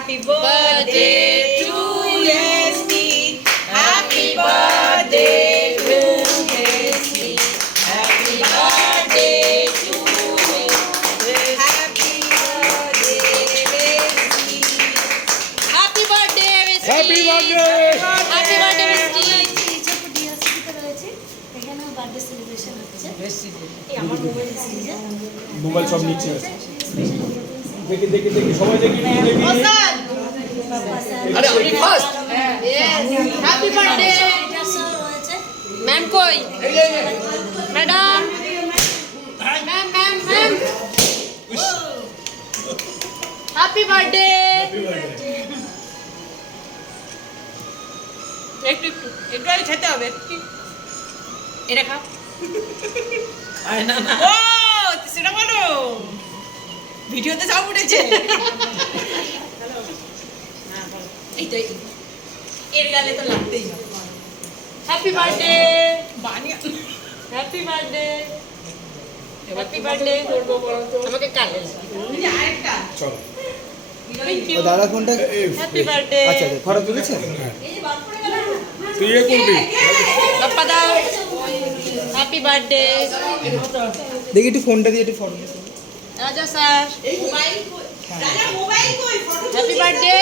Happy birthday to Leslie. Happy birthday to Leslie. Happy birthday to you. Happy birthday, Leslie. Happy birthday, Misty. Happy birthday! Happy birthday, Misty. এখানে birthday celebration হচ্ছে mobile সব নিচে আছে দেখি দেখি দেখি সবাই দেখি দেখি আরে আমি ফার্স্ট হ্যাপি বার্থডে ম্যাম কই madam ma'am ma'am ma'am happy birthday একটু একটু একটু আগে খেতে হবে এটা খাও আয় না না ও সেটা বলো ভিডিওতে সব উঠেছে এই তো এর গালে তো লাগতেই হবে হ্যাপি বার্থডে বানিয়া হ্যাপি বার্থডে হ্যাপি বার্থডে আমাকে কালে আরেকটা চলো থ্যাংক ইউ দাদা ফোনটা হ্যাপি বার্থডে আচ্ছা ফটো তুলেছেন তুই এ করবি বাপ্পা দাও হ্যাপি বার্থডে দেখি একটু ফোনটা দিয়ে একটু ফটো রাজা স্যার হ্যাপি বার্থডে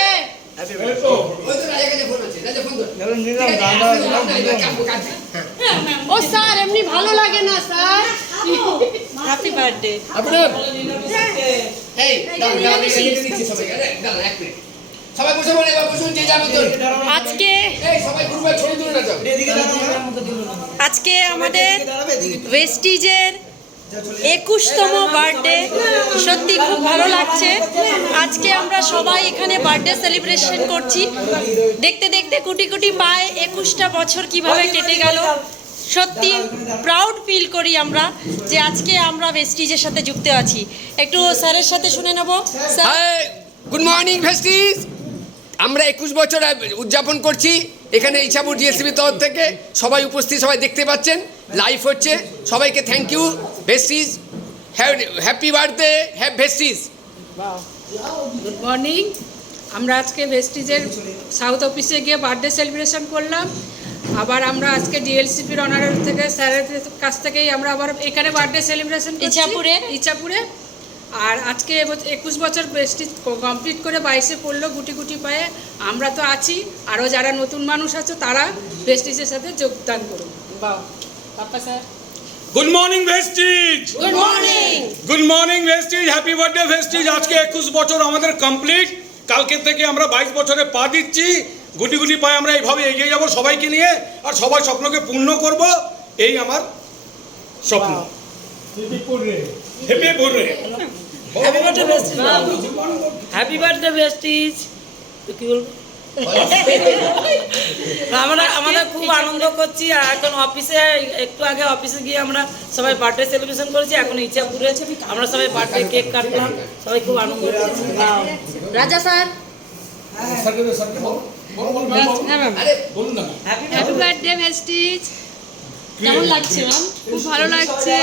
নিলাম গানটা ও স্যার এমনি ভালো লাগে না স্যার হ্যাপি বার্থডে সবাই বসে বলে বসুন যে যাবে তো আজকে এই সবাই গ্রুপে ছড়ি দূরে না যাও আজকে আমাদের ওয়েস্টিজের 21তম বার্থডে সত্যি খুব ভালো লাগছে আজকে আমরা সবাই এখানে বার্থডে সেলিব্রেশন করছি দেখতে দেখতে কোটি কোটি পায় 21টা বছর কিভাবে কেটে গেল সত্যি প্রাউড ফিল করি আমরা যে আজকে আমরা ওয়েস্টিজের সাথে যুক্ত আছি একটু স্যারের সাথে শুনে নেব sir hi good morning Vestige আমরা 21 বছর উদযাপন করছি এখানে ইচ্ছাপুর জিএসসিবি তরফ থেকে সবাই উপস্থিত সবাই দেখতে পাচ্ছেন লাইভ হচ্ছে সবাইকে thank you Vestige happy birthday have Vestige good morning আমরা আজকে ভেস্টিজের সাউথ অফিসে গিয়ে বার্থডে সেলিব্রেশন করলাম আবার আমরা আজকে ডিএলসিপির অনারের থেকে স্যারের কাছ থেকেই আমরা আবার এখানে বার্থডে সেলিব্রেশন ইচ্ছাপুরে আর আজকে 21 বছর ভেস্টিজ কমপ্লিট করে 22-এ পড়লো গুটি গুটি পায়ে আমরা তো আছি আরও যারা নতুন মানুষ আছে তারা ভেস্টিজের সাথে যোগদান করুন বাহ পাপা sir good morning Vestige good morning good morning Vestige happy birthday Vestige আজকে 21 বছর আমাদের কমপ্লিট কালকে থেকে আমরা 22 বছরে পা দিচ্ছি গুটি গুটি পায়ে আমরা এইভাবে এগিয়ে যাব সবাইকে নিয়ে আর সবাই স্বপ্নকে পূর্ণ করব এই আমার স্বপ্ন happy birthday happy birthday Vestige happy birthday Vestige তো কি বলবো আমরা আমাদের খুব আনন্দ করছি আর এখন অফিসে একটু আগে অফিসে গিয়ে আমরা সবাই বার্থডে সেলিব্রেশন করেছি এখন ইচ্ছাপুরে আমরা সবাই বার্থডে কেক কাটলাম সবাই খুব আনন্দ করছি রাজা স্যার হ্যাপি বার্থডে ভেস্টিজ কেমন লাগছে ম্যাম খুব ভালো লাগছে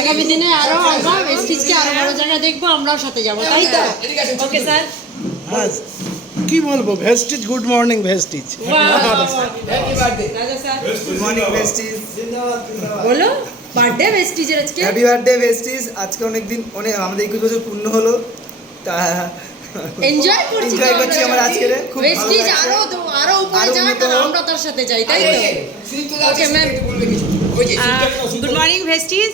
আগামী দিনে আরো আমরা ওয়েস্টিজকে আরো বড় জায়গায় দেখবো আমরাও সাথে যাবো তাই তো ওকে স্যার কি বলবো ভেস্টিজ গুড মর্নিং ভেস্টিজ রাজা স্যার গুড মর্নিং ভেস্টিজ বলো বার্থডে ওয়েস্টিজের আজকে হ্যাপি বার্থডে ভেস্টিজ আজকে অনেক আমাদের 21 বছর পূর্ণ হলো তা এনজয় করছি এনজয় করছি আমরা আজকে খুব ভালো ওয়েস্টিজ লাগছে। আরো উপরে যাক আর আমরা তার সাথে যাই তাই তো okay ma'am good morning Vestige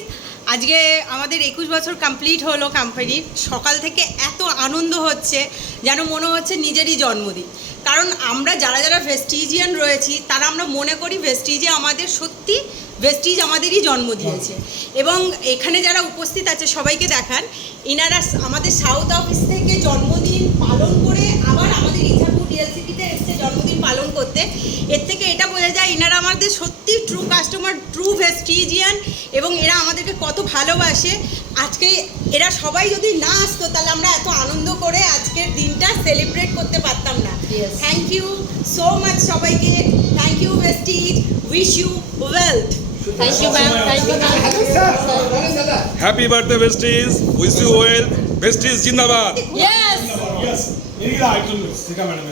আজকে আমাদের 21 বছর কমপ্লিট হলো কোম্পানি সকাল থেকে এত আনন্দ হচ্ছে যেন মনে হচ্ছে নিজেরই জন্মদিন কারণ আমরা যারা যারা ভেস্টিজিয়ান রয়েছি তারা আমরা মনে করি ভেস্টিজে আমাদের সত্যি ভেস্টিজ আমাদেরই জন্ম দিয়েছে এবং এখানে যারা উপস্থিত আছে সবাইকে দেখান ইনারা আমাদের সাউথ অফিস থেকে জন্মদিন পালন করে আবার আমাদের ইচ্ছাপুর ডিএলসিপিতে এসছে জন্মদিন পালন করতে এর থেকে এটা বোঝা যায় ইনারা আমাদের সত্যি ট্রু কাস্টমার ট্রু ভেস্টিজিয়ান এবং এরা আমাদেরকে কত ভালোবাসে আজকে এরা সবাই যদি না আসতো তাহলে আমরা এত আনন্দ করে আজকের দিনটা সেলিব্রেট করতে পারতাম না থ্যাংক ইউ সো মাচ সবাইকে thank you Vestige wish you wealth thank you ma'am thank you ma'am happy birthday Vestige wish you well Vestige জিন্দাবাদ ইয়েস Yes. এদিকে আয় তুমি Shikha madam.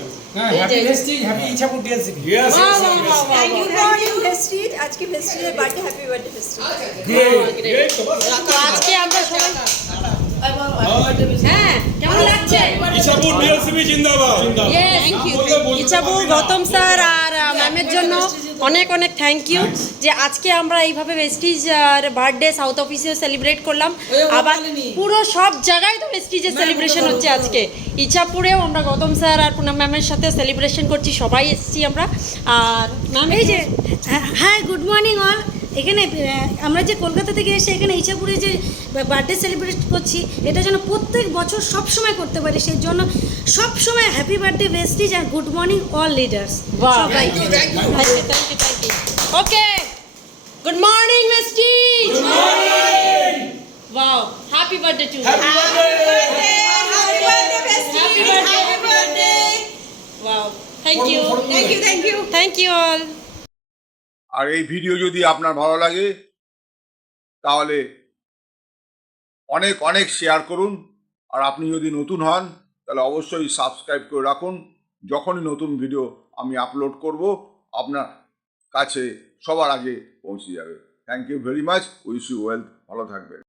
Happy Vestige, happy Ichhapur DLCP. Yes. Good morning Vestige, আজকে ভেস্টিজের birthday, happy birthday Vestige. Great. তো আজকে আমরা সবাই হ্যাঁ কেমন লাগছে? ইছাপুর ডিএলসিপি জিন্দাবাদ। ইচ্ছাপু গৌতম স্যার আর ম্যামের জন্য অনেক অনেক থ্যাংক ইউ যে আজকে আমরা এইভাবে ভেস্টিজ বার্থডে সাউথ অফিসে সেলিব্রেট করলাম। আবার পুরো সব জায়গায় তো ভেস্টিজের সেলিব্রেশন হচ্ছে আজকে। ইচ্ছাপুরেও আমরা গৌতম স্যার আর পুনম ম্যামের সাথে সেলিব্রেশন করছি, সবাই এসেছি আমরা। আর ম্যাম এই যে হ্যাঁ, গুড মর্নিং অল। এখানে আমরা যে কলকাতা থেকে এসে এখানে ইচ্ছাপুরে যে বার্থডে সেলিব্রেট করছি, এটা যেন প্রত্যেক বছর সব সময় করতে পারি, সেই জন্য সব সময় হ্যাপি বার্থডে ভেস্টিজ আর গুড মর্নিং অল লিডার্স সবাইকে। Okay, good morning Vestige. Good morning. Wow, happy birthday too. Happy birthday. Wow, thank you thank you all. আর এই ভিডিও যদি আপনার ভালো লাগে তাহলে অনেক অনেক শেয়ার করুন। আর আপনি যদি নতুন হন তাহলে অবশ্যই সাবস্ক্রাইব করে রাখুন। যখনই নতুন ভিডিও আমি আপলোড করব আপনার কাছে সবার আগে পৌঁছে যাবে। Thank you very much. Wish you wealth. ভালো থাকবেন।